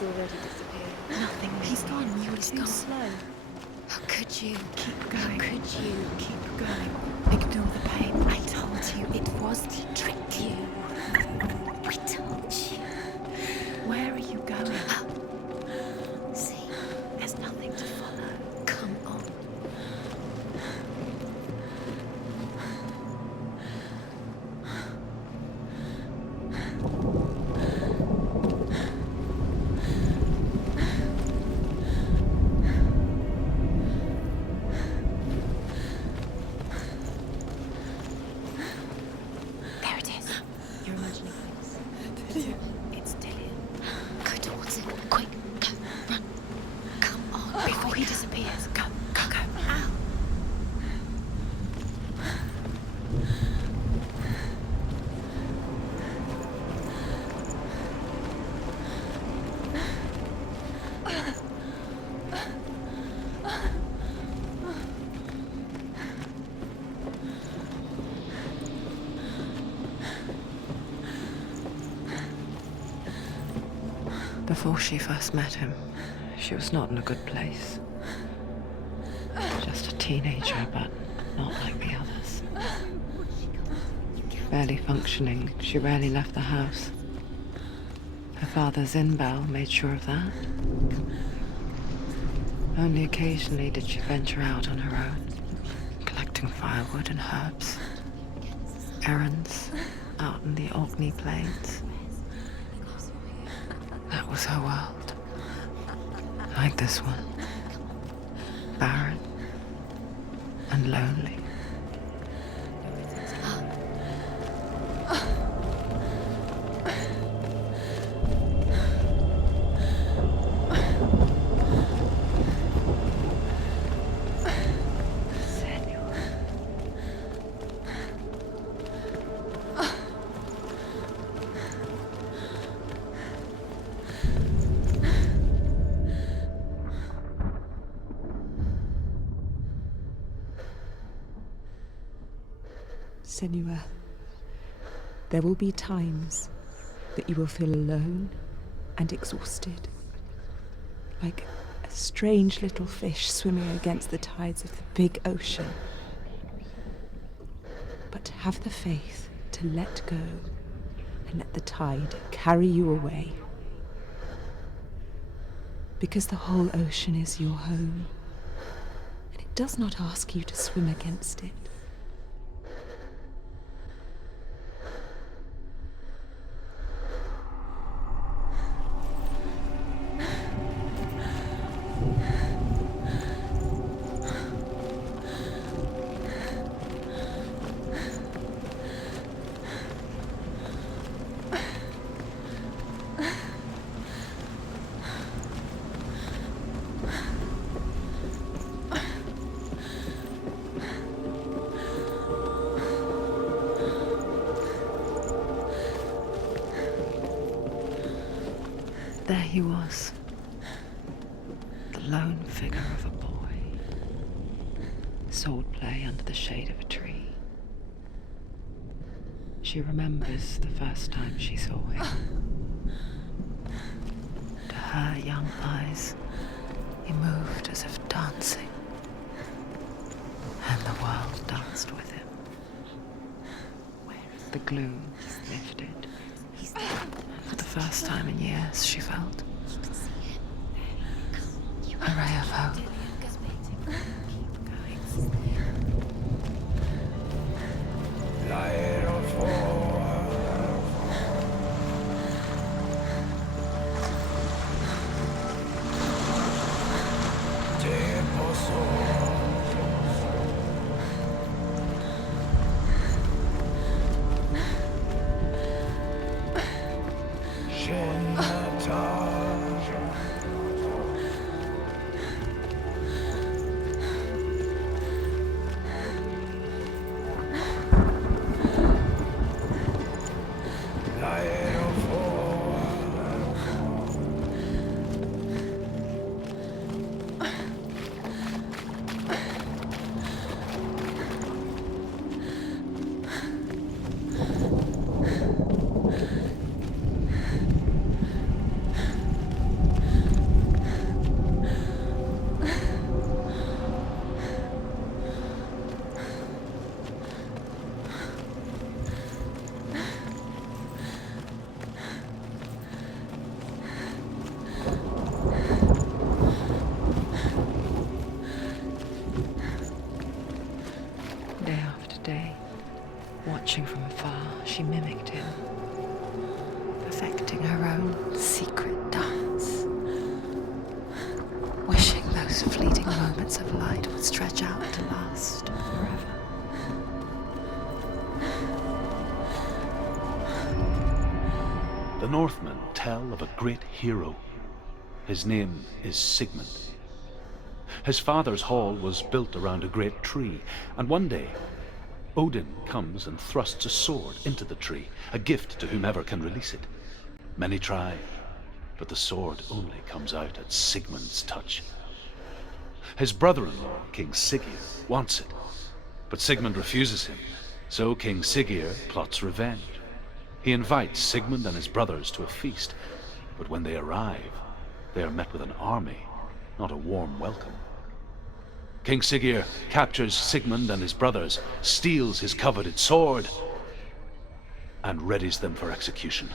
He's already disappeared. Nothing. He's gone. You were Too slow. How could you? Keep going. How could you? Keep going. Ignore the pain. I told you it was to trick you. I told you. Where are you going? See, there's nothing to follow. Come on. There it is. You're imagining things. It's Dillian. Go towards it. Quick, go, run. Come on, before he disappears. Go, go, go. Ow. Before she first met him, she was not in a good place. Just a teenager, but not like the others. Barely functioning, she rarely left the house. Her father, Zinbao, made sure of that. Only occasionally did she venture out on her own, collecting firewood and herbs. Errands out in the Orkney Plains. That was her world. Like this one. Barren and lonely. Senua, there will be times that you will feel alone and exhausted, like a strange little fish swimming against the tides of the big ocean. But have the faith to let go and let the tide carry you away. Because the whole ocean is your home, and it does not ask you to swim against it. There he was, the lone figure of a boy. Sword play under the shade of a tree. She remembers the first time she saw him. To her young eyes, he moved as if dancing, and the world danced with him. The gloom lifted. For the first time in years, she felt a ray of hope. she mimicked him, perfecting her own secret dance, wishing those fleeting moments of light would stretch out to last forever. The Northmen tell of a great hero. His name is Sigmund. His father's hall was built around a great tree, and one day, Odin comes and thrusts a sword into the tree, a gift to whomever can release it. Many try, but the sword only comes out at Sigmund's touch. His brother-in-law, King Siggeir, wants it, but Sigmund refuses him, so King Siggeir plots revenge. He invites Sigmund and his brothers to a feast, but when they arrive, they are met with an army, not a warm welcome. King Siggeir captures Sigmund and his brothers, steals his coveted sword, and readies them for execution.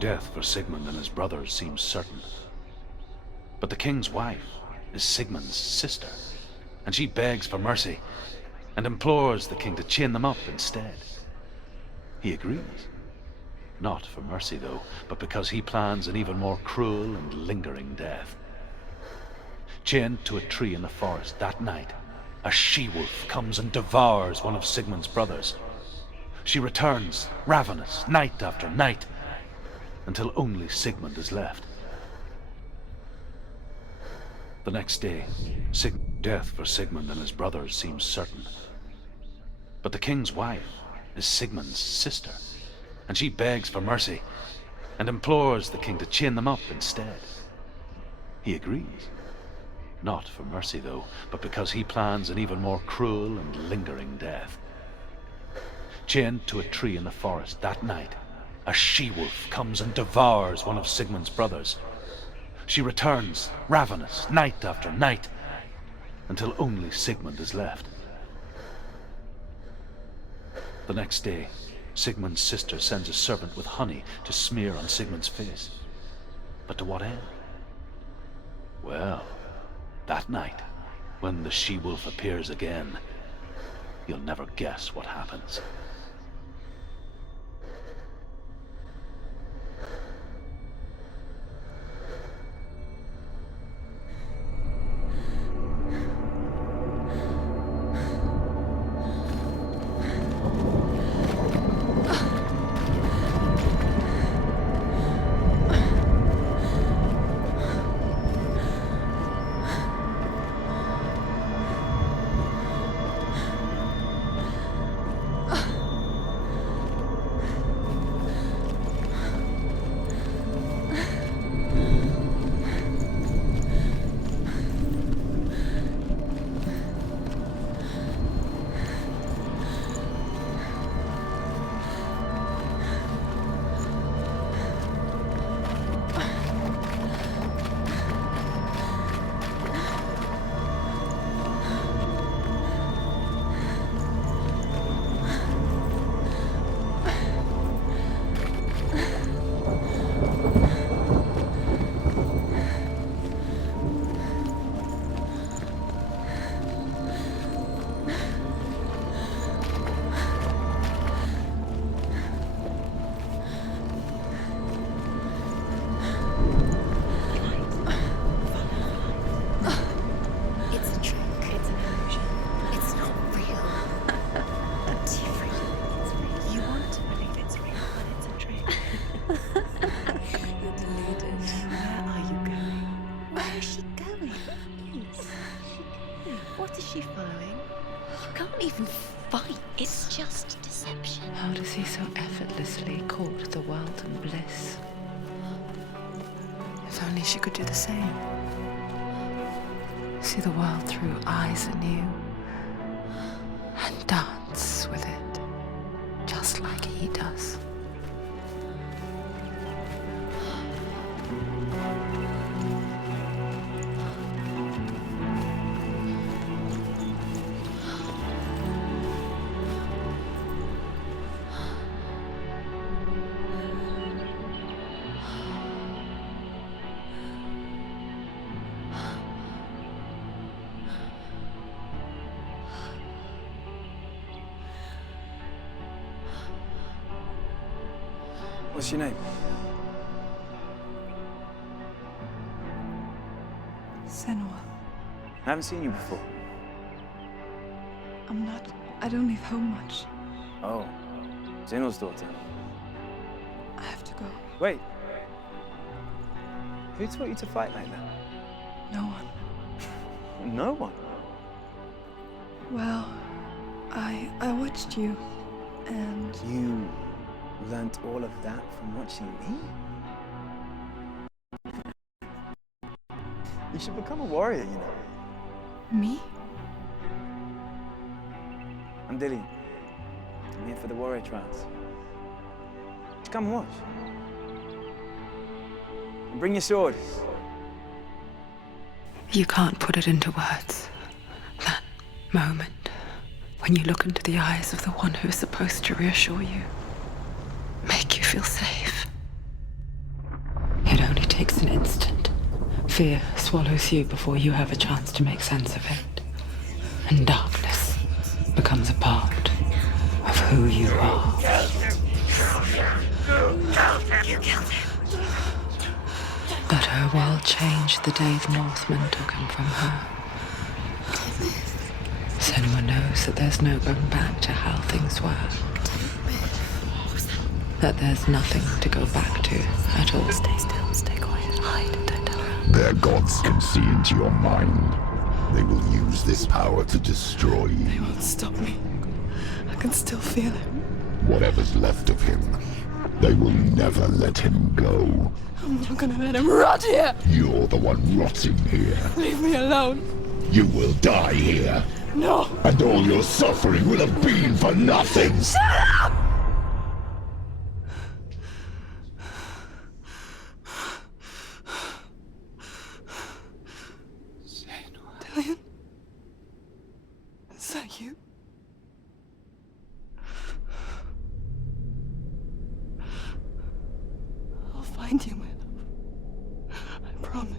Death for Sigmund and his brothers seems certain. But the king's wife is Sigmund's sister, and she begs for mercy and implores the king to chain them up instead. He agrees. Not for mercy, though, but because he plans an even more cruel and lingering death. Chained to a tree in the forest that night, a she-wolf comes and devours one of Sigmund's brothers. She returns, ravenous, night after night, until only Sigmund is left. The next day, death for Sigmund and his brothers seems certain. But the king's wife is Sigmund's sister, and she begs for mercy and implores the king to chain them up instead. He agrees. Not for mercy, though, but because he plans an even more cruel and lingering death. Chained to a tree in the forest that night, a she-wolf comes and devours one of Sigmund's brothers. She returns, ravenous, night after night, until only Sigmund is left. The next day, Sigmund's sister sends a servant with honey to smear on Sigmund's face. But to what end? Well, that night, when the she-wolf appears again, you'll never guess what happens. What is she following? You can't even fight. It's just deception. How does he so effortlessly court the world and bliss? If only she could do the same. See the world through eyes anew and dance with it, just like he does. What's your name? Senua. I haven't seen you before. I don't leave home much. Oh, Zenua's daughter. I have to go. Wait. Who taught you to fight like that? No one. No one? Well, I watched you, and You learnt all of that from watching me? You should become a warrior, you know. me? I'm Dillian. I'm here for the warrior trials. Just come and watch. And bring your sword. You can't put it into words. That moment when you look into the eyes of the one who is supposed to reassure you, make you feel safe. It only takes an instant. Fear swallows you before you have a chance to make sense of it. And darkness becomes a part of who you are. You killed him. But her world changed the day the Northmen took him from her. Senua knows that there's no going back to how things were. That there's nothing to go back to at all. Stay still, stay quiet, hide, don't tell her. Their gods can see into your mind. They will use this power to destroy you. They won't stop me. I can still feel it. Whatever's left of him, they will never let him go. I'm not gonna let him rot here. You're the one rotting here. Leave me alone. You will die here. No. And all your suffering will have been for nothing. Shut up! you. I'll find you, my love. I promise.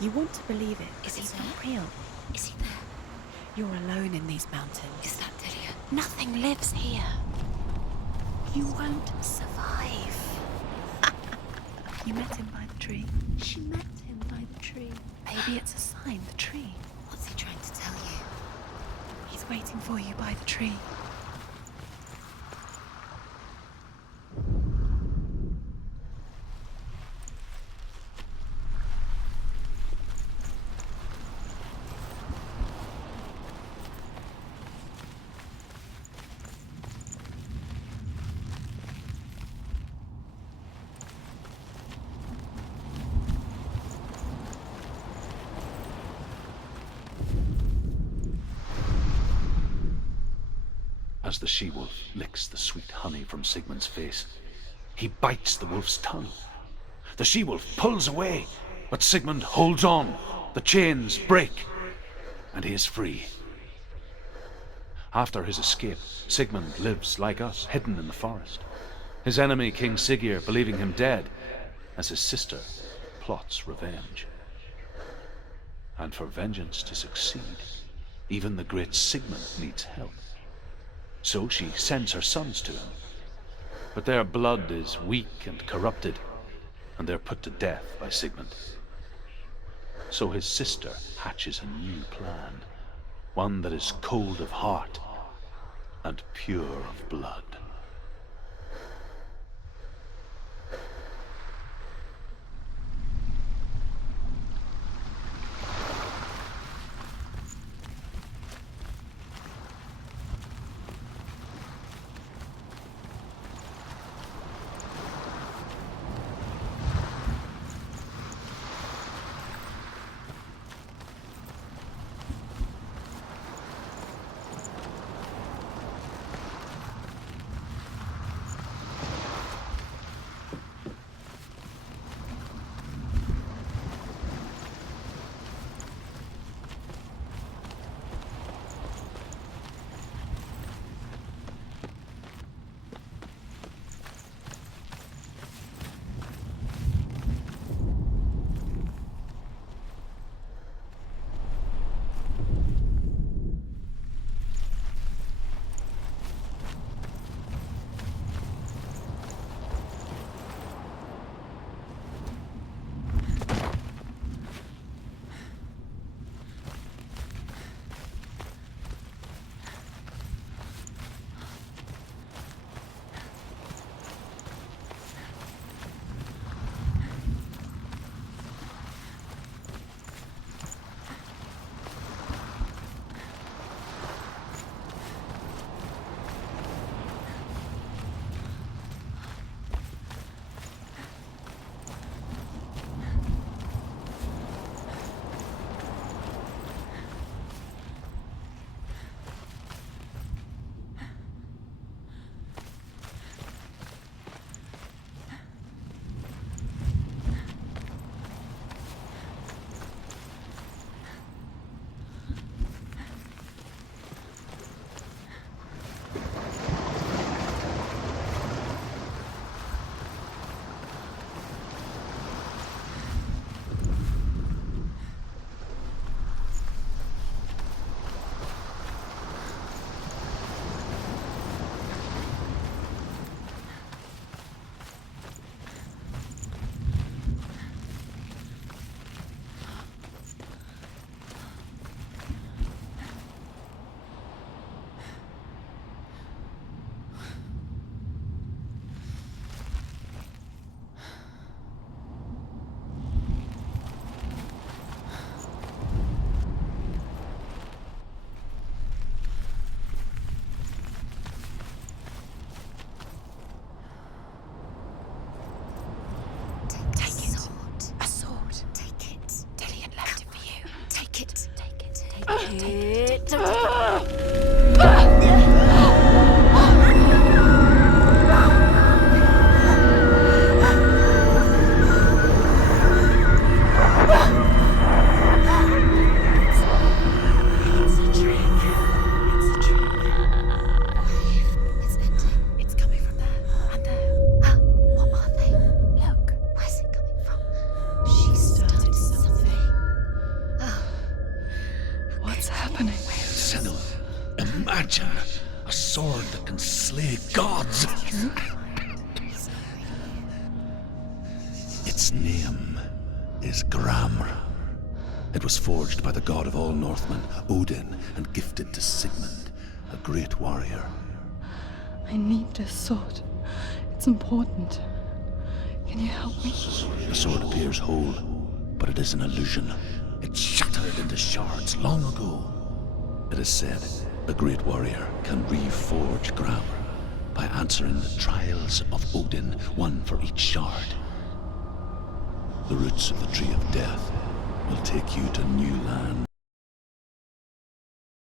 You want to believe it. Is he not real? Is he there? You're alone in these mountains. Is that Delia? Nothing lives here. You won't survive. You met him by the tree. She met him by the tree. Maybe it's a sign, the tree. What's he trying to tell you? He's waiting for you by the tree. As the she-wolf licks the sweet honey from Sigmund's face, he bites the wolf's tongue. The she-wolf pulls away, but Sigmund holds on. The chains break, and he is free. After his escape, Sigmund lives like us, hidden in the forest. His enemy, King Siggeir, believing him dead, as his sister plots revenge. And for vengeance to succeed, even the great Sigmund needs help. So she sends her sons to him. But their blood is weak and corrupted, and they're put to death by Sigmund. So his sister hatches a new plan, one that is cold of heart and pure of blood. Take it. It's a trick. It's a trick. It's ending. It's coming from there and there. What are they? Look. Where's it coming from? She started something. What's happening? Senua, imagine a sword that can slay gods. Its name is Gramr. It was forged by the god of all Northmen, Odin, and gifted to Sigmund, a great warrior. I need this sword. It's important. Can you help me? The sword appears whole, but it is an illusion. It shattered into shards long ago. It is said the great warrior can reforge Gramr by answering the trials of Odin, one for each shard. The roots of the Tree of Death will take you to new land.